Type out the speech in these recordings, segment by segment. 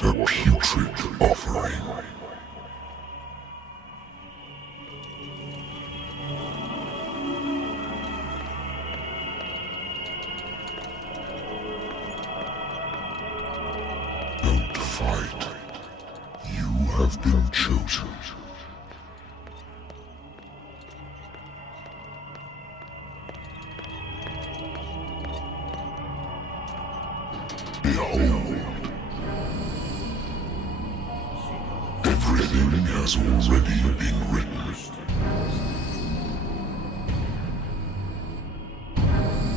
What a putrid offering. Don't fight. You have been chosen. Behold. Everything has already been written.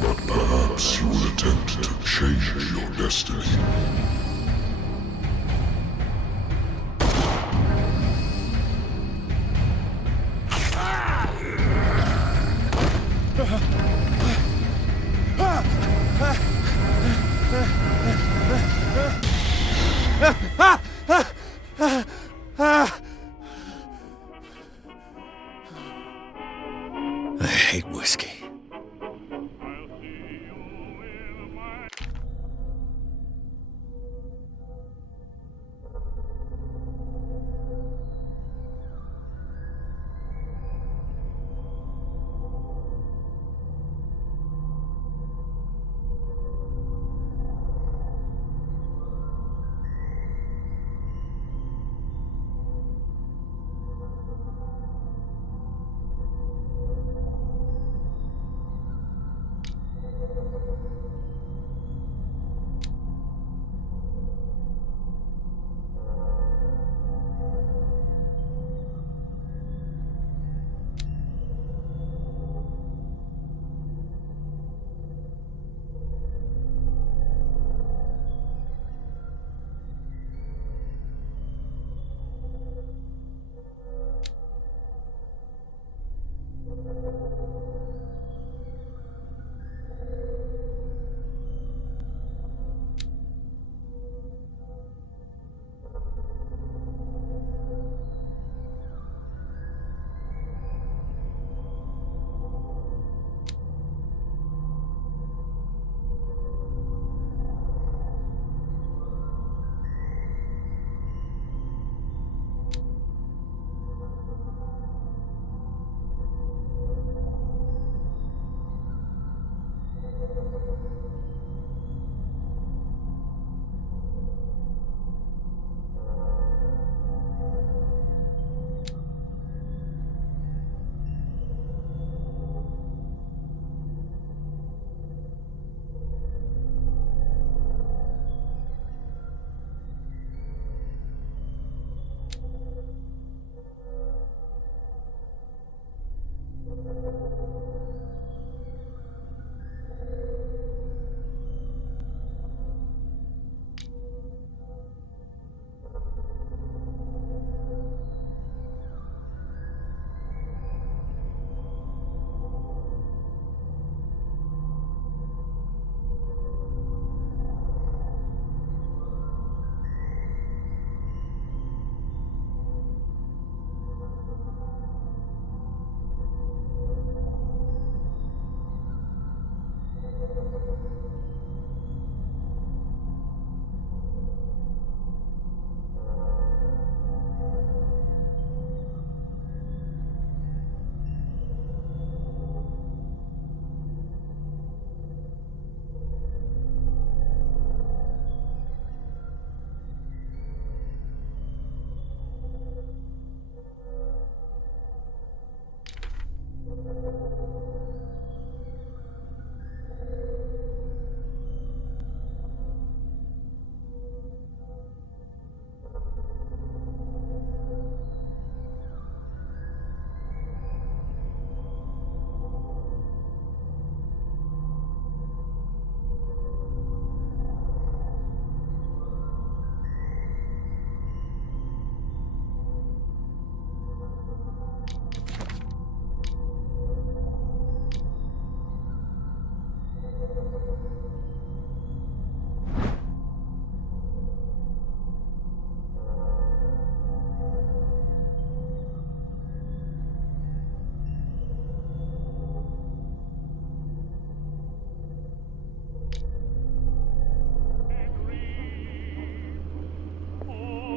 But perhaps you will attempt to change your destiny. I hate whiskey.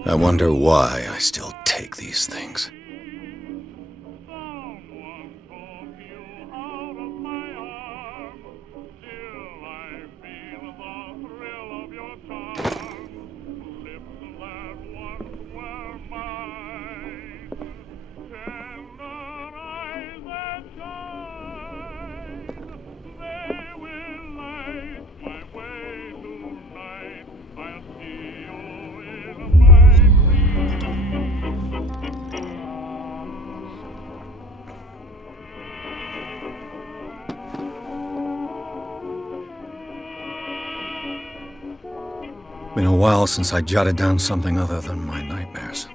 I wonder why I still take these things. Been a while since I jotted down something other than my nightmares.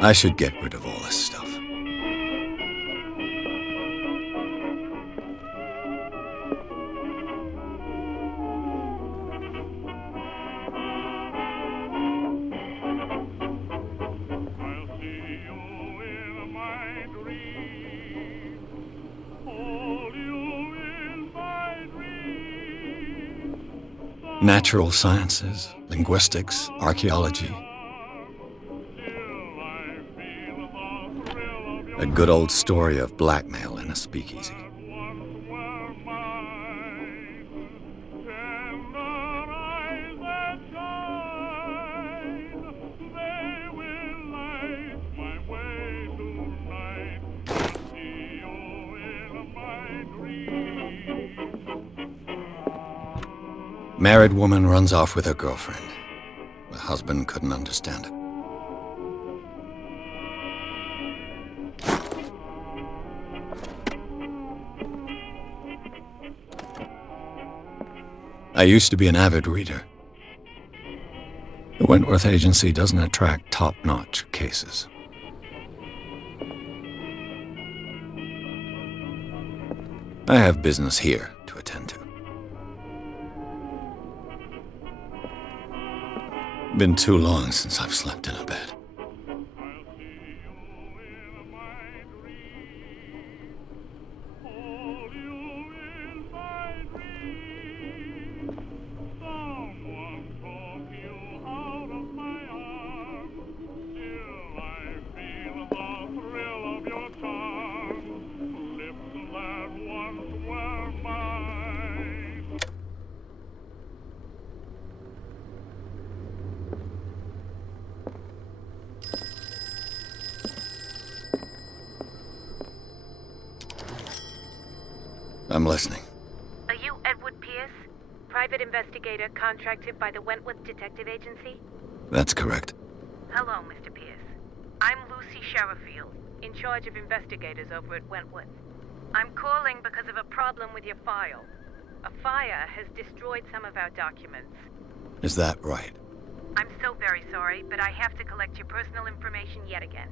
I should get rid of all this stuff. Natural sciences, linguistics, archaeology. A good old story of blackmail in a speakeasy. Married woman runs off with her girlfriend. The husband couldn't understand it. I used to be an avid reader. The Wentworth Agency doesn't attract top-notch cases. I have business here to attend to. Been too long since I've slept in a bed. I'm listening. Are you Edward Pierce, private investigator contracted by the Wentworth Detective Agency? That's correct. Hello, Mr. Pierce. I'm Lucy Sherrifield, in charge of investigators over at Wentworth. I'm calling because of a problem with your file. A fire has destroyed some of our documents. Is that right? I'm so very sorry, but I have to collect your personal information yet again.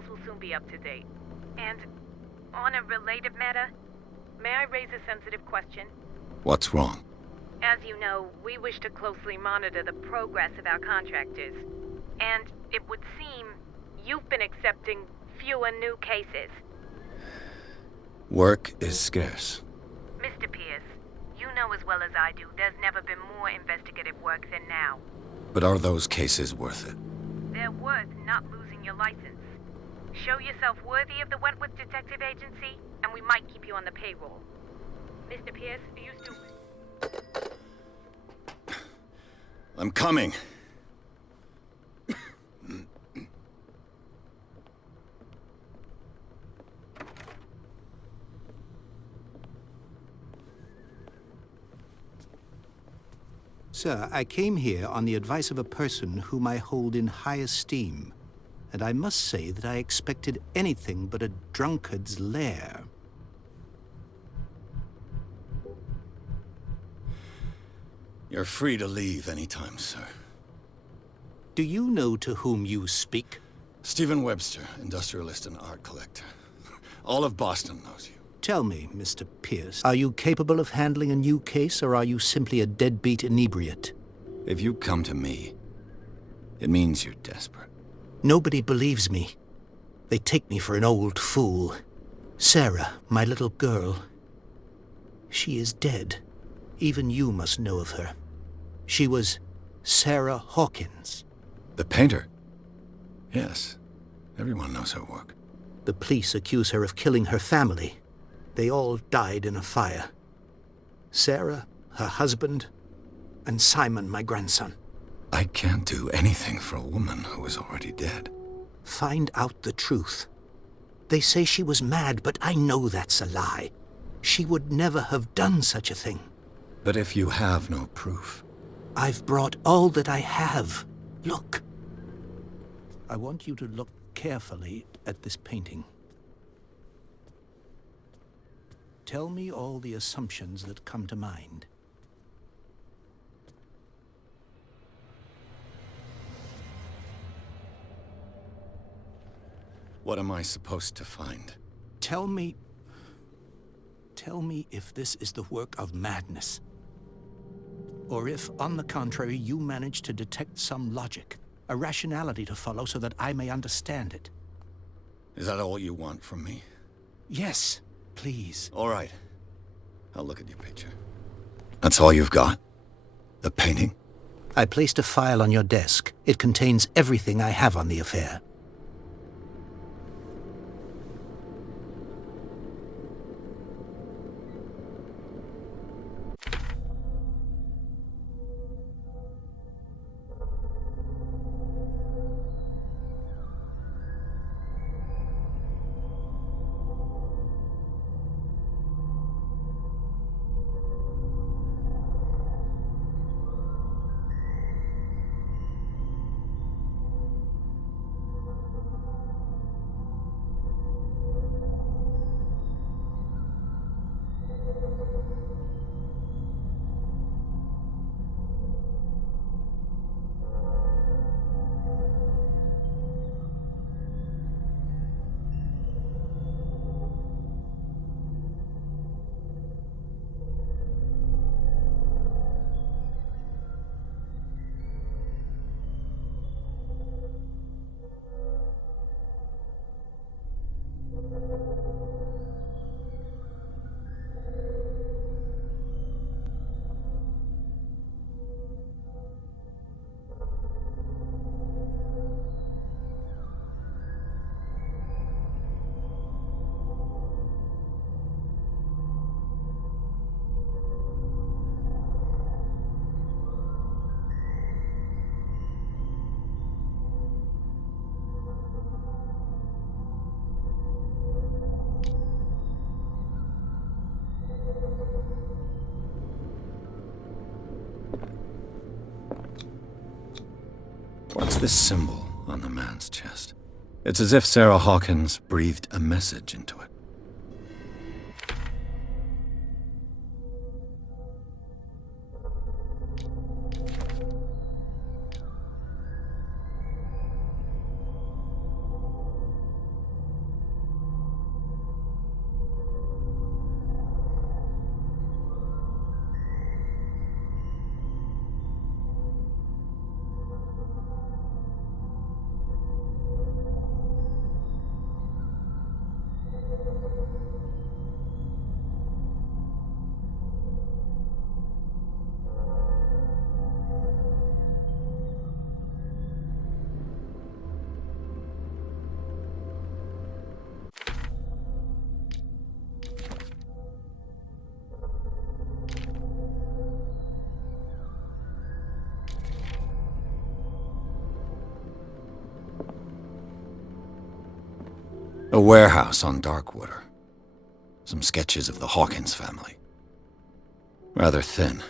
files will soon be up to date. And on a related matter, may I raise a sensitive question? What's wrong? As you know, we wish to closely monitor the progress of our contractors. And it would seem you've been accepting fewer new cases. Work is scarce. Mr. Pierce, you know as well as I do, there's never been more investigative work than now. But are those cases worth it? They're worth not losing your license. Show yourself worthy of the Wentworth Detective Agency, and we might keep you on the payroll. Mr. Pierce, are you still... I'm coming. Sir, I came here on the advice of a person whom I hold in high esteem, and I must say that I expected anything but a drunkard's lair. You're free to leave anytime, sir. Do you know to whom you speak? Stephen Webster, industrialist and art collector. All of Boston knows you. Tell me, Mr. Pierce, are you capable of handling a new case, or are you simply a deadbeat inebriate? If you come to me, it means you're desperate. Nobody believes me. They take me for an old fool. Sarah, my little girl, she is dead. Even you must know of her. She was Sarah Hawkins. The painter? Yes. Everyone knows her work. The police accuse her of killing her family. They all died in a fire. Sarah, her husband, and Simon, my grandson. I can't do anything for a woman who is already dead. Find out the truth. They say she was mad, but I know that's a lie. She would never have done such a thing. But if you have no proof... I've brought all that I have. Look. I want you to look carefully at this painting. Tell me all the assumptions that come to mind. What am I supposed to find? Tell me if this is the work of madness. Or if, on the contrary, you manage to detect some logic, a rationality to follow so that I may understand it. Is that all you want from me? Yes, please. All right. I'll look at your picture. That's all you've got? The painting? I placed a file on your desk. It contains everything I have on the affair. What's this symbol on the man's chest? It's as if Sarah Hawkins breathed a message into it. A warehouse on Darkwater. Some sketches of the Hawkins family. Rather thin.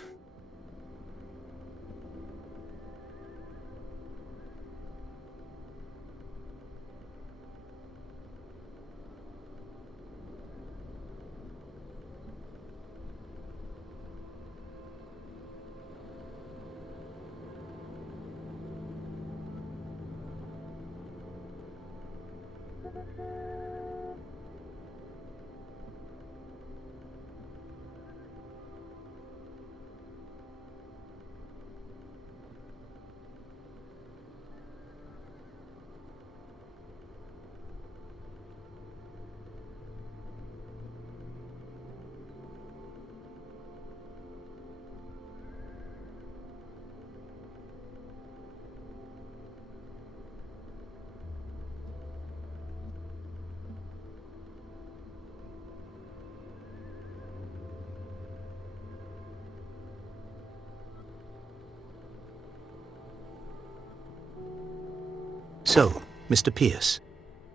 So, Mr. Pierce,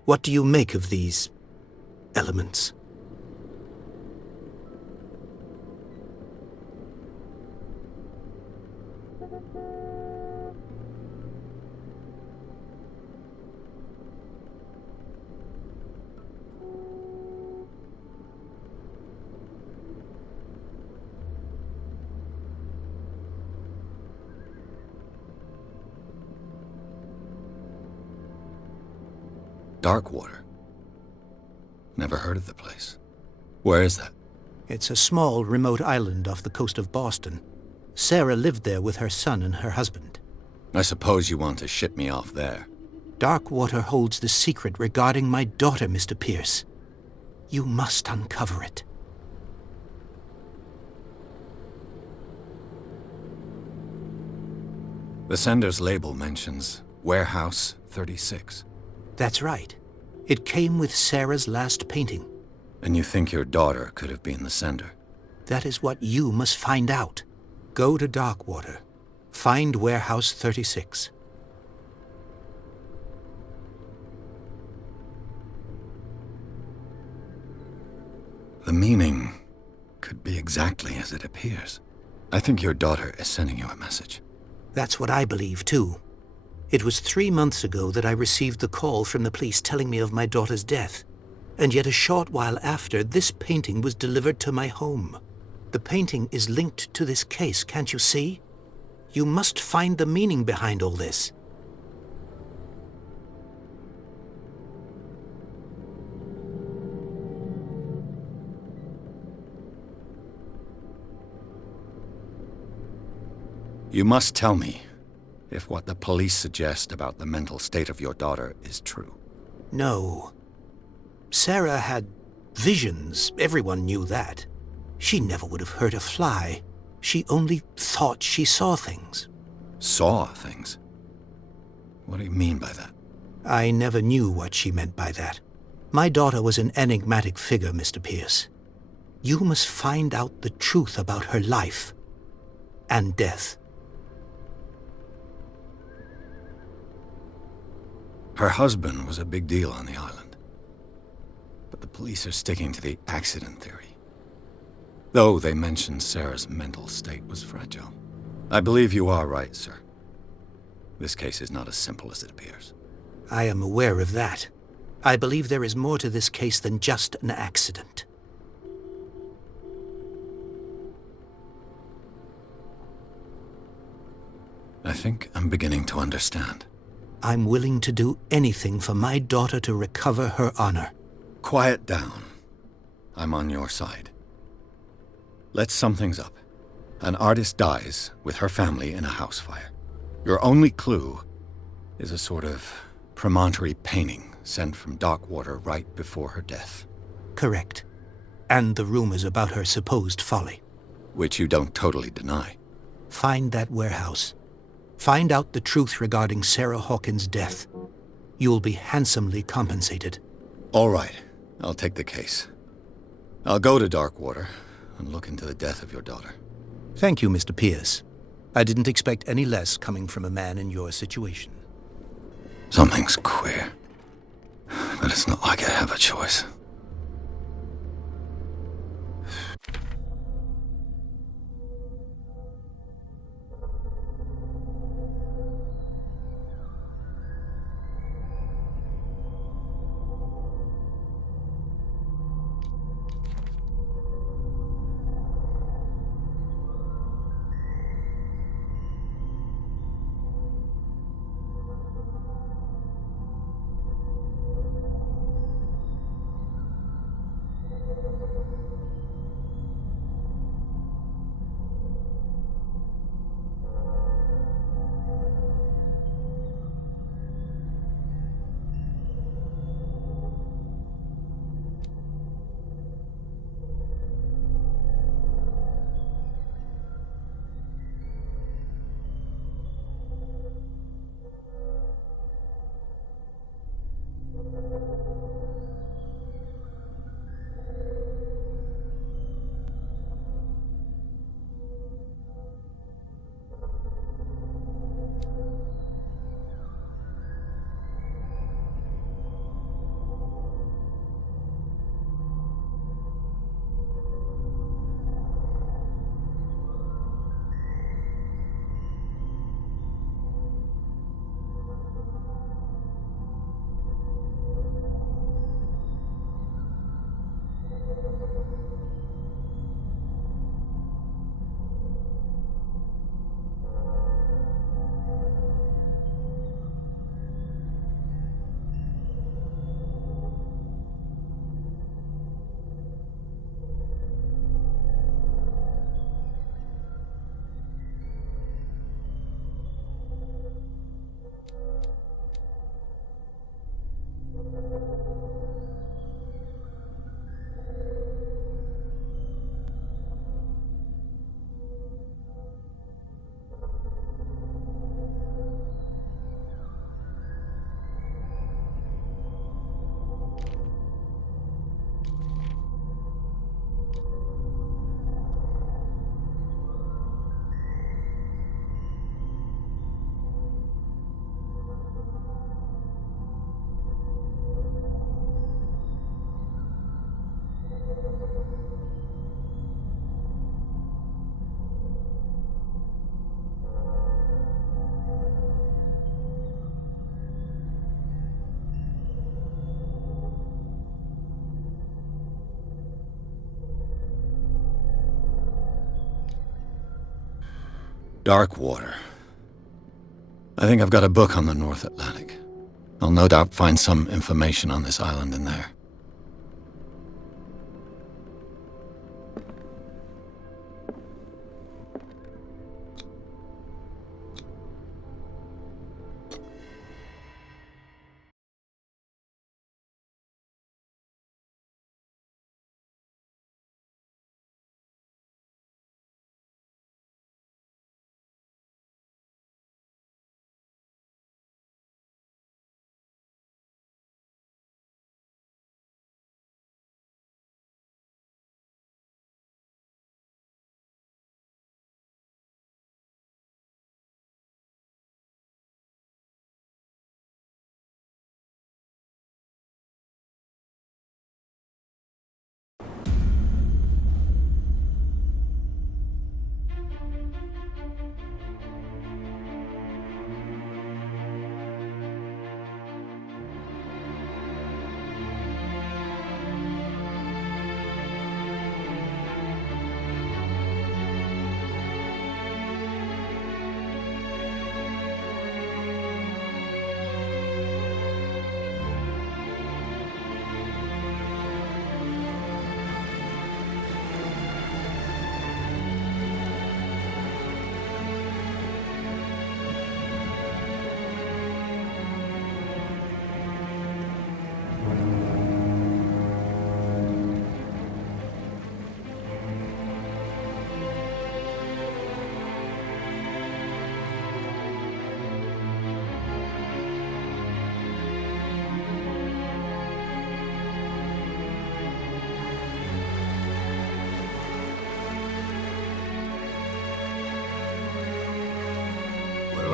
what do you make of these elements? Darkwater. Never heard of the place. Where is that? It's a small, remote island off the coast of Boston. Sarah lived there with her son and her husband. I suppose you want to ship me off there. Darkwater holds the secret regarding my daughter, Mr. Pierce. You must uncover it. The sender's label mentions Warehouse 36. That's right. It came with Sarah's last painting. And you think your daughter could have been the sender? That is what you must find out. Go to Darkwater. Find Warehouse 36. The meaning could be exactly as it appears. I think your daughter is sending you a message. That's what I believe, too. It was 3 months ago that I received the call from the police telling me of my daughter's death. And yet a short while after, this painting was delivered to my home. The painting is linked to this case, can't you see? You must find the meaning behind all this. You must tell me if what the police suggest about the mental state of your daughter is true. No. Sarah had visions. Everyone knew that. She never would have hurt a fly. She only thought she saw things. Saw things? What do you mean by that? I never knew what she meant by that. My daughter was an enigmatic figure, Mr. Pierce. You must find out the truth about her life and death. Her husband was a big deal on the island. But the police are sticking to the accident theory. Though they mentioned Sarah's mental state was fragile. I believe you are right, sir. This case is not as simple as it appears. I am aware of that. I believe there is more to this case than just an accident. I think I'm beginning to understand. I'm willing to do anything for my daughter to recover her honor. Quiet down. I'm on your side. Let's sum things up. An artist dies with her family in a house fire. Your only clue is a sort of promontory painting sent from Darkwater right before her death. Correct. And the rumors about her supposed folly. Which you don't totally deny. Find that warehouse. Find out the truth regarding Sarah Hawkins' death. You'll be handsomely compensated. All right. I'll take the case. I'll go to Darkwater and look into the death of your daughter. Thank you, Mr. Pierce. I didn't expect any less coming from a man in your situation. Something's queer. but it's not like I have a choice. Dark water. I think I've got a book on the North Atlantic. I'll no doubt find some information on this island in there.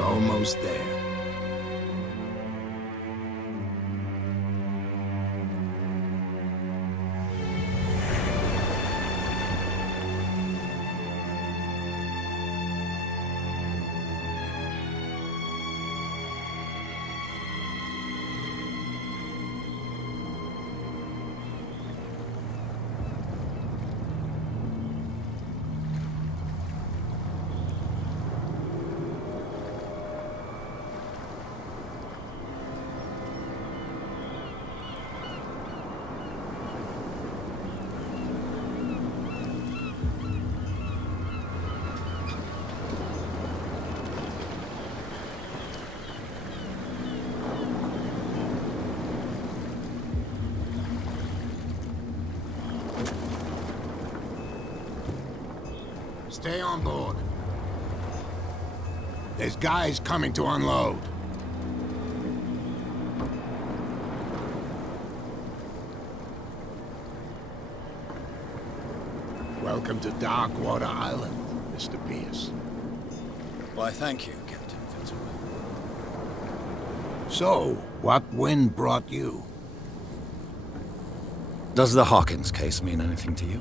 Almost there. Stay on board. There's guys coming to unload. Welcome to Darkwater Island, Mr. Pierce. Why, thank you, Captain Fitzroy. So, what wind brought you? Does the Hawkins case mean anything to you?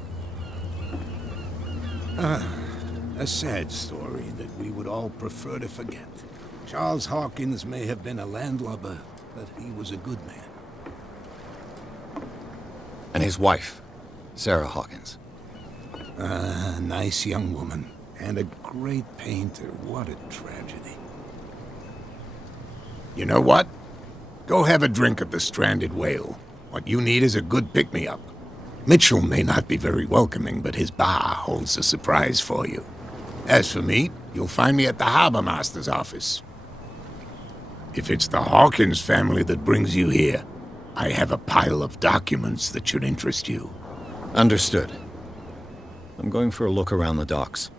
A sad story that we would all prefer to forget. Charles Hawkins may have been a landlubber, but he was a good man. And his wife, Sarah Hawkins. A nice young woman, and a great painter. What a tragedy. You know what? Go have a drink at the Stranded Whale. What you need is a good pick-me-up. Mitchell may not be very welcoming, but his bar holds a surprise for you. As for me, you'll find me at the Harbor Master's office. If it's the Hawkins family that brings you here, I have a pile of documents that should interest you. Understood. I'm going for a look around the docks.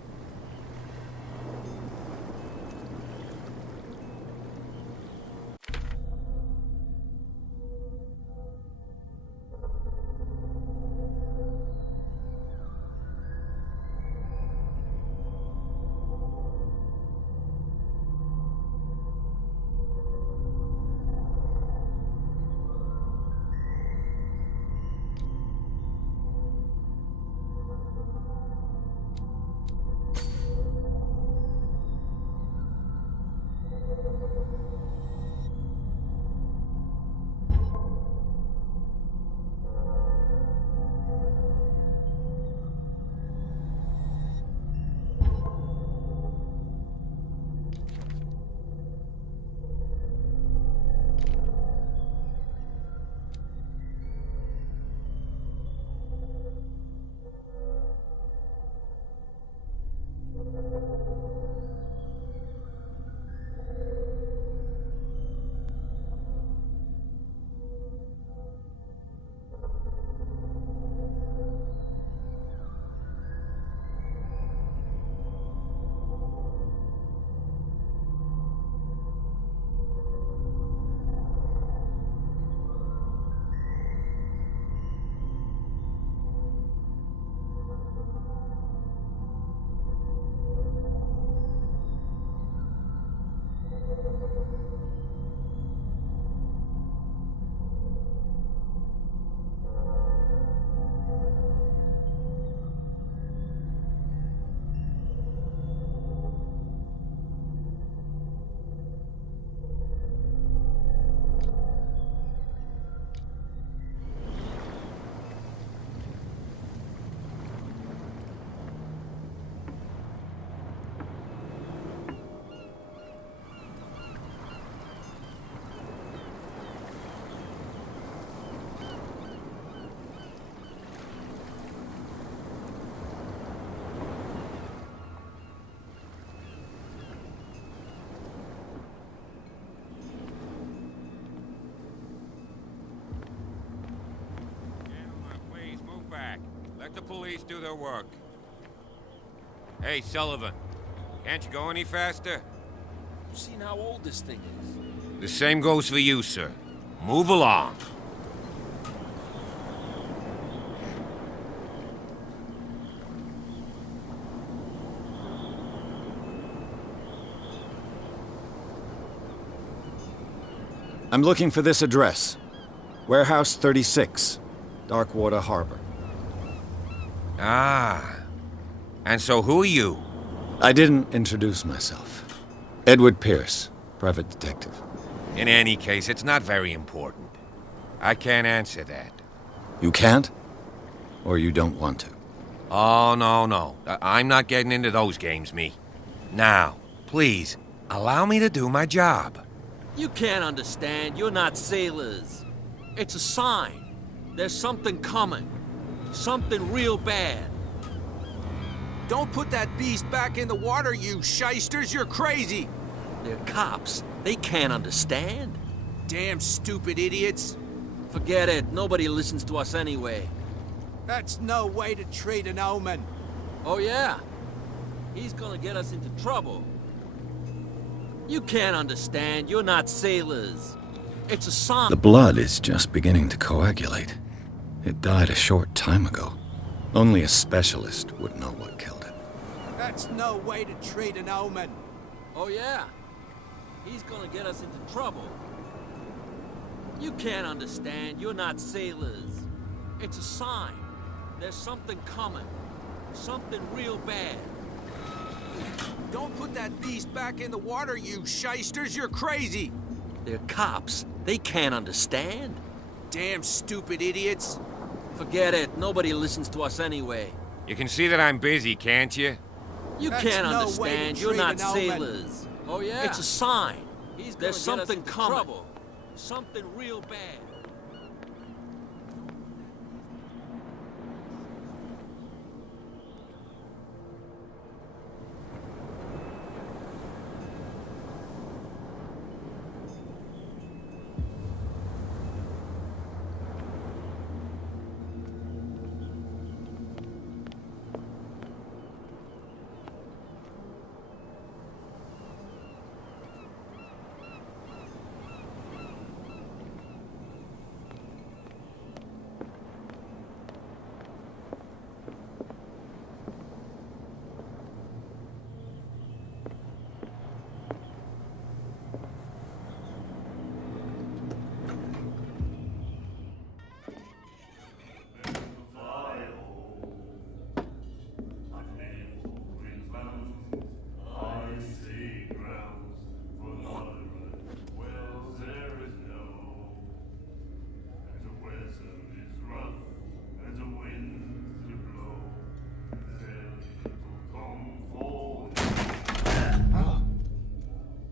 Let the police do their work. Hey, Sullivan. Can't you go any faster? You seen how old this thing is? The same goes for you, sir. Move along. I'm looking for this address. Warehouse 36, Darkwater Harbor. Ah. And so who are you? I didn't introduce myself. Edward Pierce, private detective. In any case, it's not very important. I can't answer that. You can't? Or you don't want to? Oh, no. I'm not getting into those games, me. Now, please, allow me to do my job. You can't understand. You're not sailors. It's a sign. There's something coming. Something real bad. Don't put that beast back in the water, you shysters! You're crazy! They're cops. They can't understand. Damn stupid idiots! Forget it. Nobody listens to us anyway. That's no way to treat an omen. Oh, yeah? He's gonna get us into trouble. You can't understand. You're not sailors. It's a sign. The blood is just beginning to coagulate. It died a short time ago. Only a specialist would know what killed it. That's no way to treat an omen. Oh, yeah? He's gonna get us into trouble. You can't understand. You're not sailors. It's a sign. There's something coming. Something real bad. Don't put that beast back in the water, you shysters. You're crazy. They're cops. They can't understand. Damn stupid idiots. Forget it. Nobody listens to us anyway. You can see that I'm busy, can't you? You That's can't no way to understand. You're treat not an omen. sailors. Oh, yeah? It's a sign. There's something coming. Trouble. Something real bad.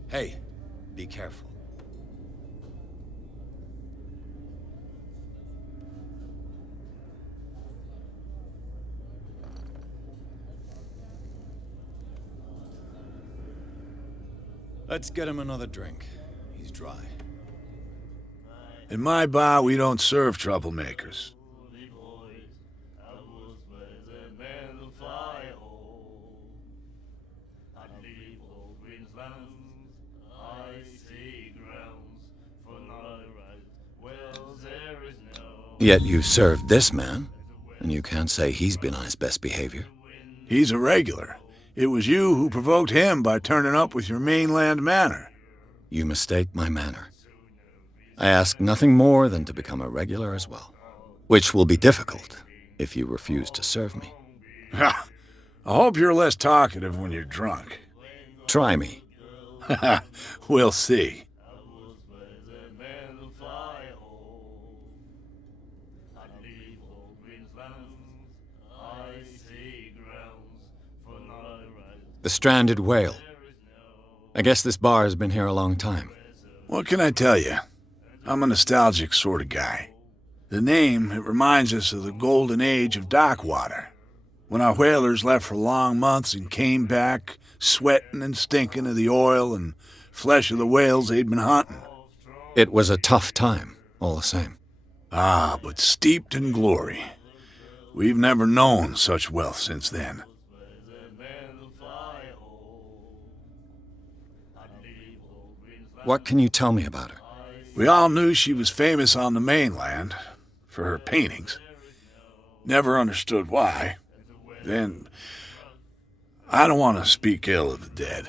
Hey, be careful. Let's get him another drink. He's dry. In my bar, we don't serve troublemakers. Yet you served this man, and you can't say he's been on his best behavior. He's a regular. It was you who provoked him by turning up with your mainland manner. You mistake my manner. I ask nothing more than to become a regular as well, which will be difficult if you refuse to serve me. I hope you're less talkative when you're drunk. Try me. We'll see. The stranded whale. I guess this bar has been here a long time. What can I tell you? I'm a nostalgic sort of guy. The name, it reminds us of the golden age of dock water, when our whalers left for long months and came back sweating and stinking of the oil and flesh of the whales they'd been hunting. It was a tough time, all the same. Ah, but steeped in glory. We've never known such wealth since then. What can you tell me about her? We all knew she was famous on the mainland for her paintings. Never understood why. Then, I don't want to speak ill of the dead.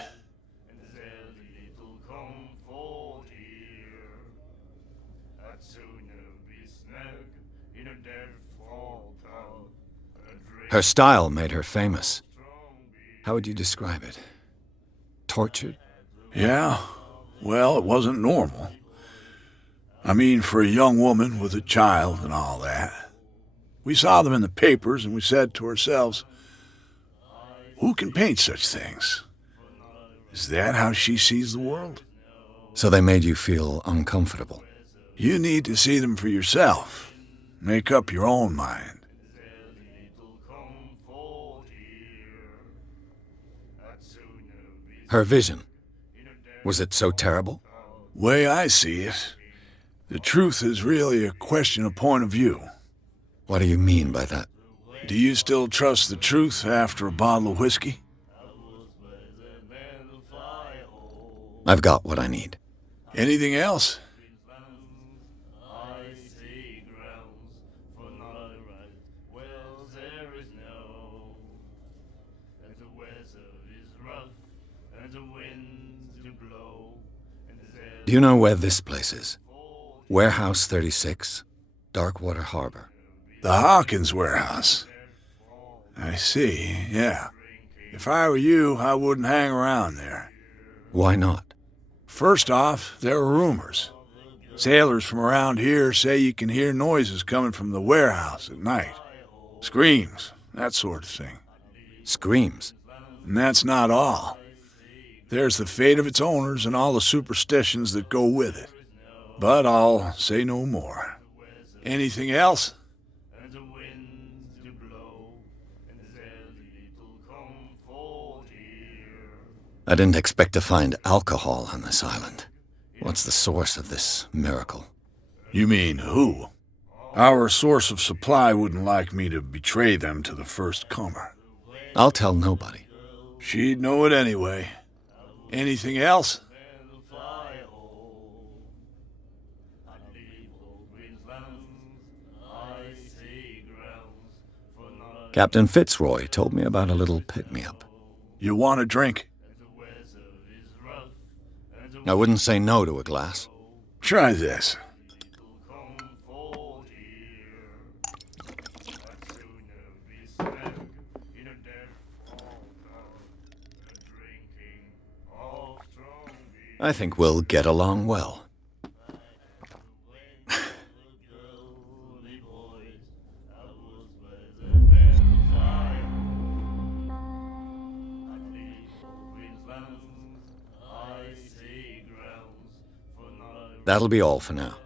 Her style made her famous. How would you describe it? Tortured? Yeah, well, it wasn't normal. I mean, for a young woman with a child and all that. We saw them in the papers and we said to ourselves, who can paint such things? Is that how she sees the world? So they made you feel uncomfortable. You need to see them for yourself. Make up your own mind. Her vision. Was it so terrible? Way I see it, the truth is really a question of point of view. What do you mean by that? Do you still trust the truth after a bottle of whiskey? I've got what I need. Anything else? Do you know where this place is? Warehouse 36, Darkwater Harbor. The Hawkins warehouse. I see, yeah. If I were you, I wouldn't hang around there. Why not? First off, there are rumors. Sailors from around here say you can hear noises coming from the warehouse at night. Screams, that sort of thing. Screams? And that's not all. There's the fate of its owners and all the superstitions that go with it. But I'll say no more. Anything else? I didn't expect to find alcohol on this island. What's the source of this miracle? You mean who? Our source of supply wouldn't like me to betray them to the first comer. I'll tell nobody. She'd know it anyway. Anything else? Captain Fitzroy told me about a little pick-me-up. You want a drink? I wouldn't say no to a glass. Try this. I think we'll get along well. That'll be all for now.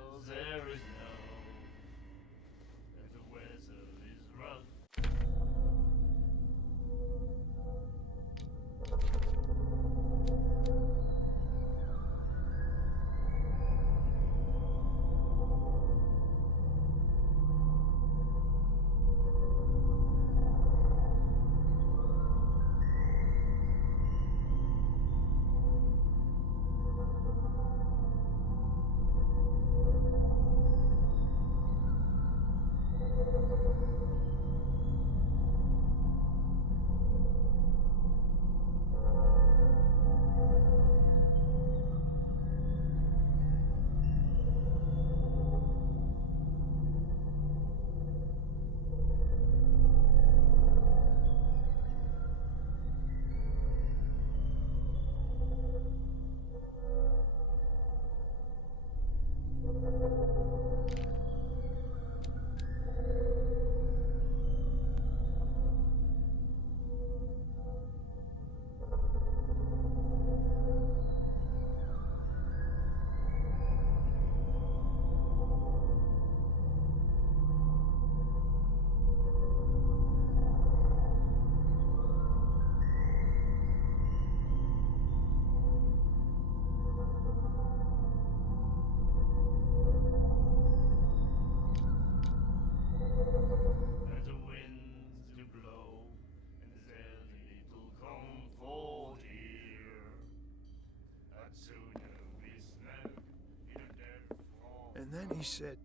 And then he said,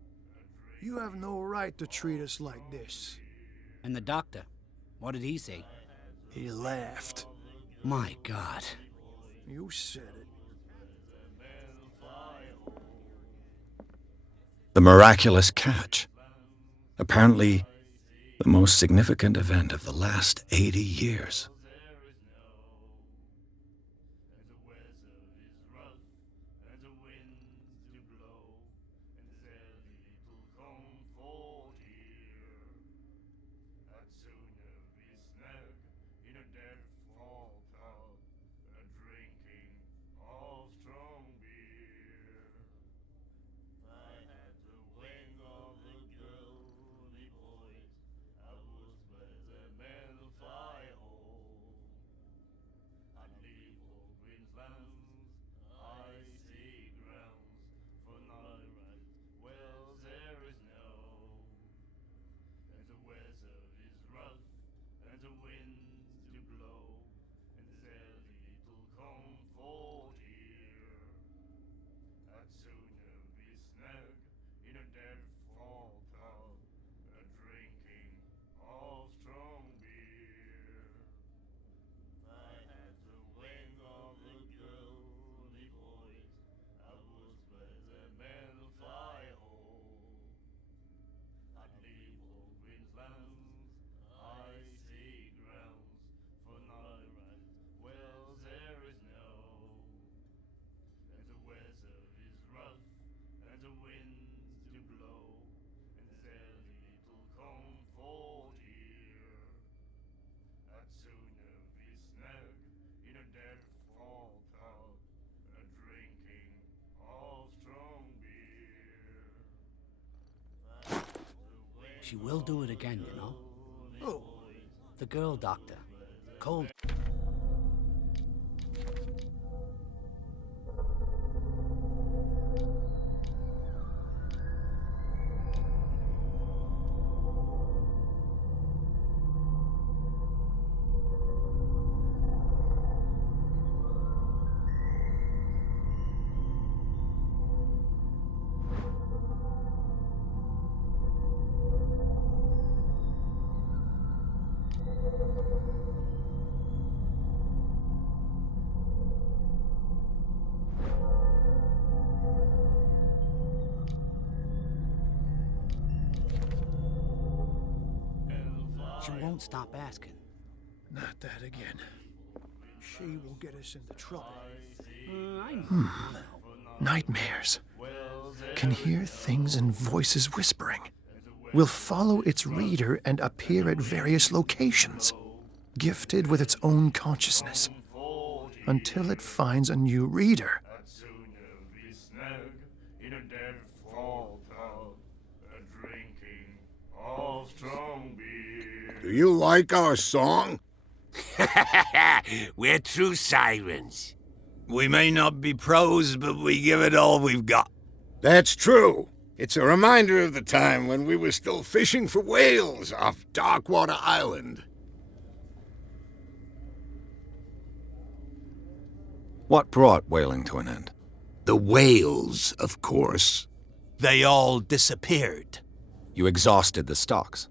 "You have no right to treat us like this." And the doctor, what did he say? He laughed. My God. You said it. The miraculous catch. Apparently, the most significant event of the last 80 years. She will do it again, you know? Oh, The girl doctor. Cold. She won't stop asking. not that again. She will get us into trouble. I know. Nightmares. Can hear things and voices whispering. Will follow its reader and appear at various locations, gifted with its own consciousness, until it finds a new reader. Do you like our song? We're true sirens. We may not be pros, but we give it all we've got. That's true. It's a reminder of the time when we were still fishing for whales off Darkwater Island. What brought whaling to an end? The whales, of course. They all disappeared. You exhausted the stocks.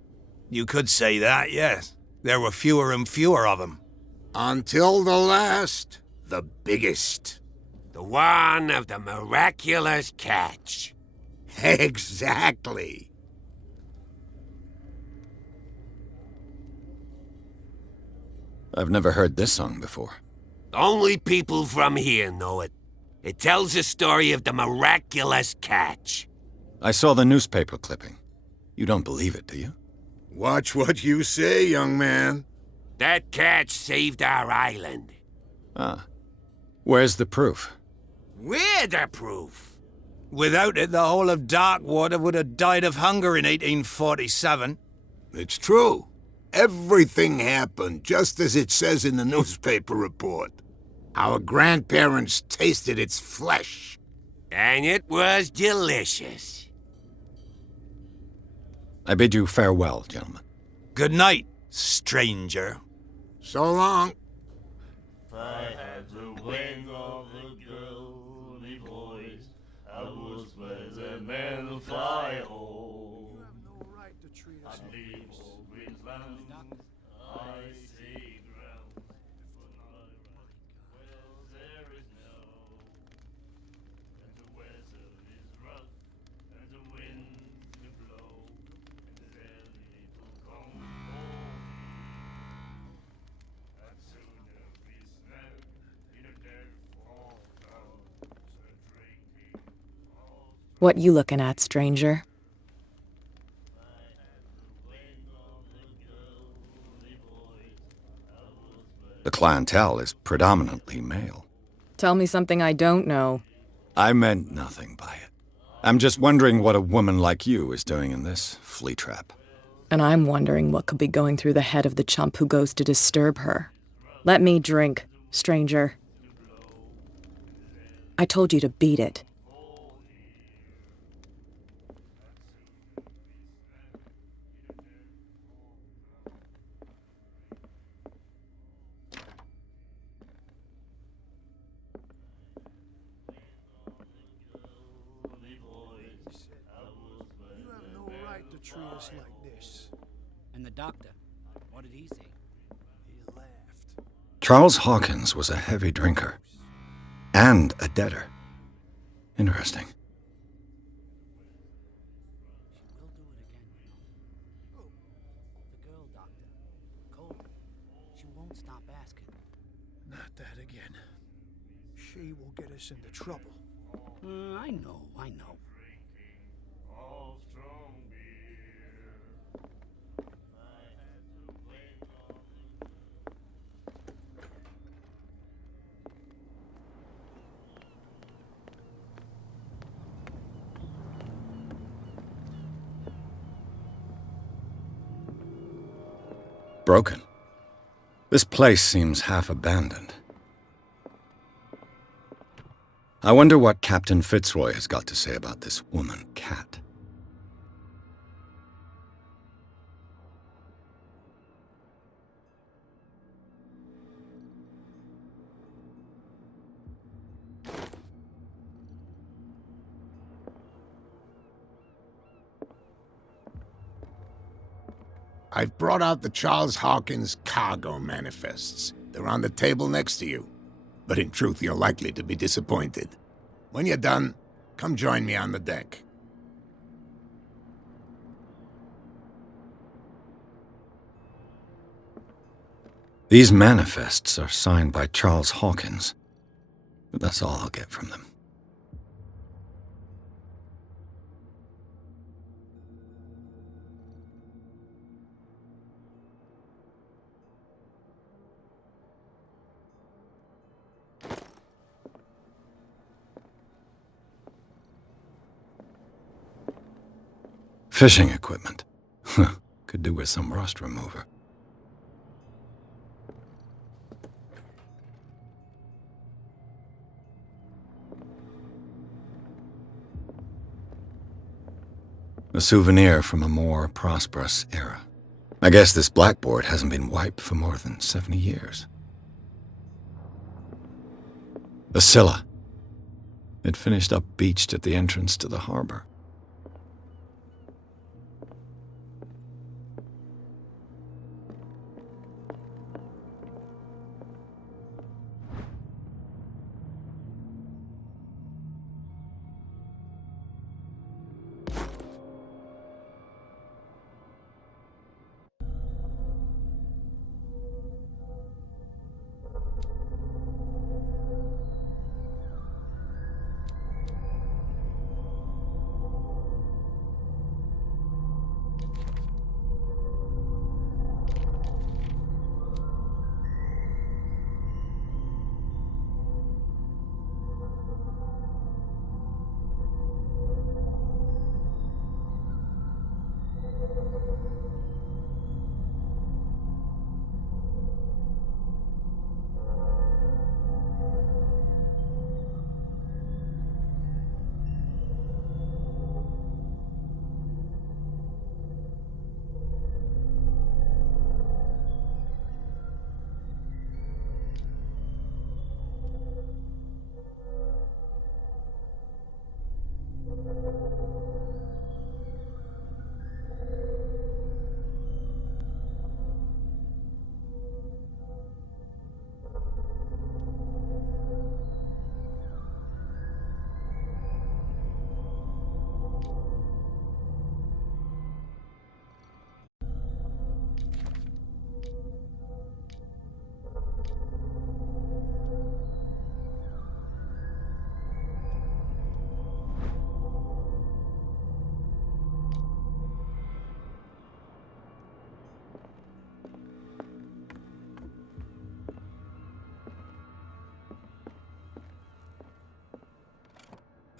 You could say that, yes. There were fewer and fewer of them. Until the last, the biggest. The one of the miraculous catch. Exactly. I've never heard this song before. Only people from here know it. It tells the story of the miraculous catch. I saw the newspaper clipping. You don't believe it, do you? Watch what you say, young man. That catch saved our island. Ah. Where's the proof? We're the proof. Without it, the whole of Darkwater would have died of hunger in 1847. It's true. Everything happened just as it says in the newspaper report. Our grandparents tasted its flesh. And it was delicious. I bid you farewell, gentlemen. Good night, stranger. So long. If I had the wing of the girly boys, I would spread a man fly home. You have no right to treat us I'd leave all green lands, I see ground. Well, there is no, and the weather is rough, and the wind to blow, and there's little comfort. I'd sooner be snug in a dead fall town, than drinking all What you looking at, stranger? The clientele is predominantly male. Tell me something I don't know. I meant nothing by it. I'm just wondering what a woman like you is doing in this flea trap. And I'm wondering what could be going through the head of the chump who goes to disturb her. Let me drink, stranger. I told you to beat it. You have no right to treat us like this. And the doctor, what did he say? He laughed. Charles Hawkins was a heavy drinker. And a debtor. Interesting. She will do it again, you know? The girl doctor. Cold. She won't stop asking. Not that again. She will get us into trouble. I know, I know. all strong beer. I had the wing of the broken. This place seems half abandoned. I wonder what Captain Fitzroy has got to say about this woman, Cat. I've brought out the Charles Hawkins cargo manifests. They're on the table next to you. But in truth, you're likely to be disappointed. When you're done, come join me on the deck. These manifests are signed by Charles Hawkins, but that's all I'll get from them. Fishing equipment. Could do with some rust remover. A souvenir from a more prosperous era. I guess this blackboard hasn't been wiped for more than 70 years. The Scylla. It finished up beached at the entrance to the harbor.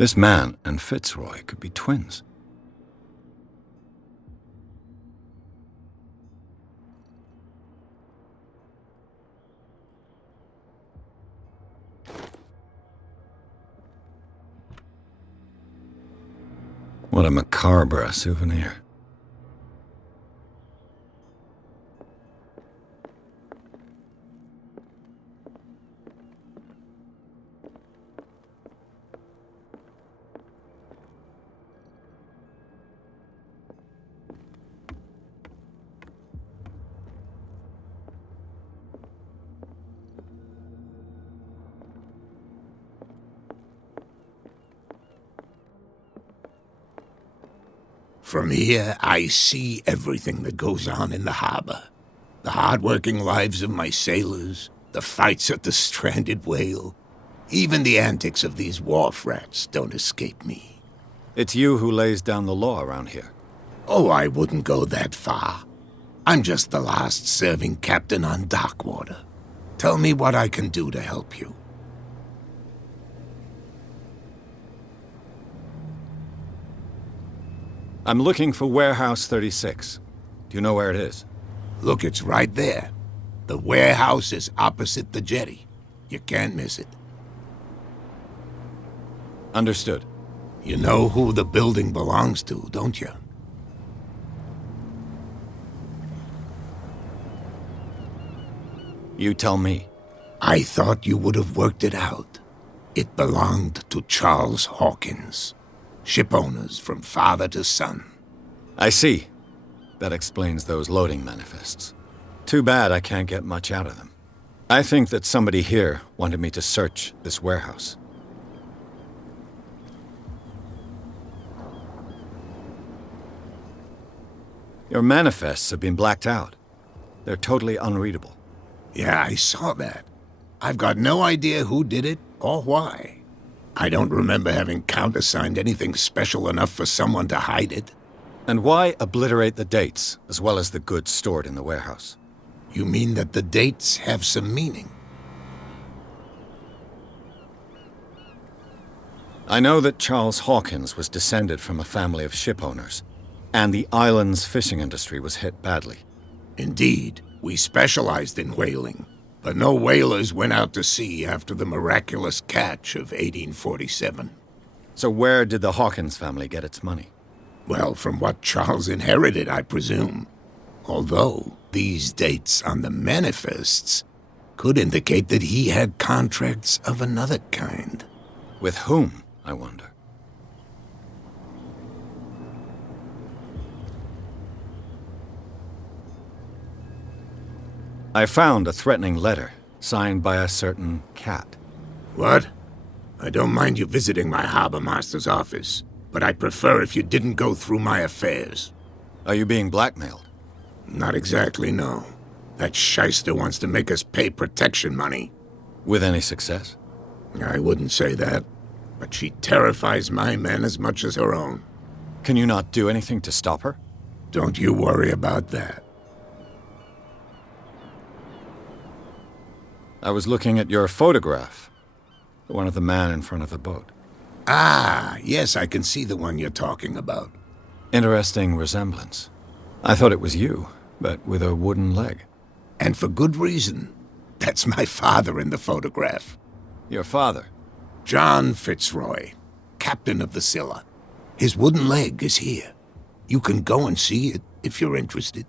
This man and Fitzroy could be twins. What a macabre souvenir. From here, I see everything that goes on in the harbor. The hard-working lives of my sailors, the fights at the stranded whale. Even the antics of these wharf rats don't escape me. It's you who lays down the law around here. Oh, I wouldn't go that far. I'm just the last serving captain on Darkwater. Tell me what I can do to help you. I'm looking for Warehouse 36. Do you know where it is? Look, it's right there. The warehouse is opposite the jetty. You can't miss it. Understood. You know who the building belongs to, don't you? You tell me. I thought you would have worked it out. It belonged to Charles Hawkins. Ship owners from father to son. I see. That explains those loading manifests. Too bad I can't get much out of them. I think that somebody here wanted me to search this warehouse. Your manifests have been blacked out. They're totally unreadable. Yeah, I saw that. I've got no idea who did it or why. I don't remember having countersigned anything special enough for someone to hide it. And why obliterate the dates, as well as the goods stored in the warehouse? You mean that the dates have some meaning? I know that Charles Hawkins was descended from a family of ship owners, and the island's fishing industry was hit badly. Indeed, we specialized in whaling, but no whalers went out to sea after the miraculous catch of 1847. So where did the Hawkins family get its money? Well, from what Charles inherited, I presume. Although, these dates on the manifests could indicate that he had contracts of another kind. With whom, I wonder? I found a threatening letter, signed by a certain cat. What? I don't mind you visiting my harbor master's office, but I'd prefer if you didn't go through my affairs. Are you being blackmailed? Not exactly, no. That shyster wants to make us pay protection money. With any success? I wouldn't say that, but she terrifies my men as much as her own. Can you not do anything to stop her? Don't you worry about that. I was looking at your photograph. The one of the man in front of the boat. Ah, yes, I can see the one you're talking about. Interesting resemblance. I thought it was you, but with a wooden leg. And for good reason. That's my father in the photograph. Your father? John Fitzroy, captain of the Scylla. His wooden leg is here. You can go and see it if you're interested.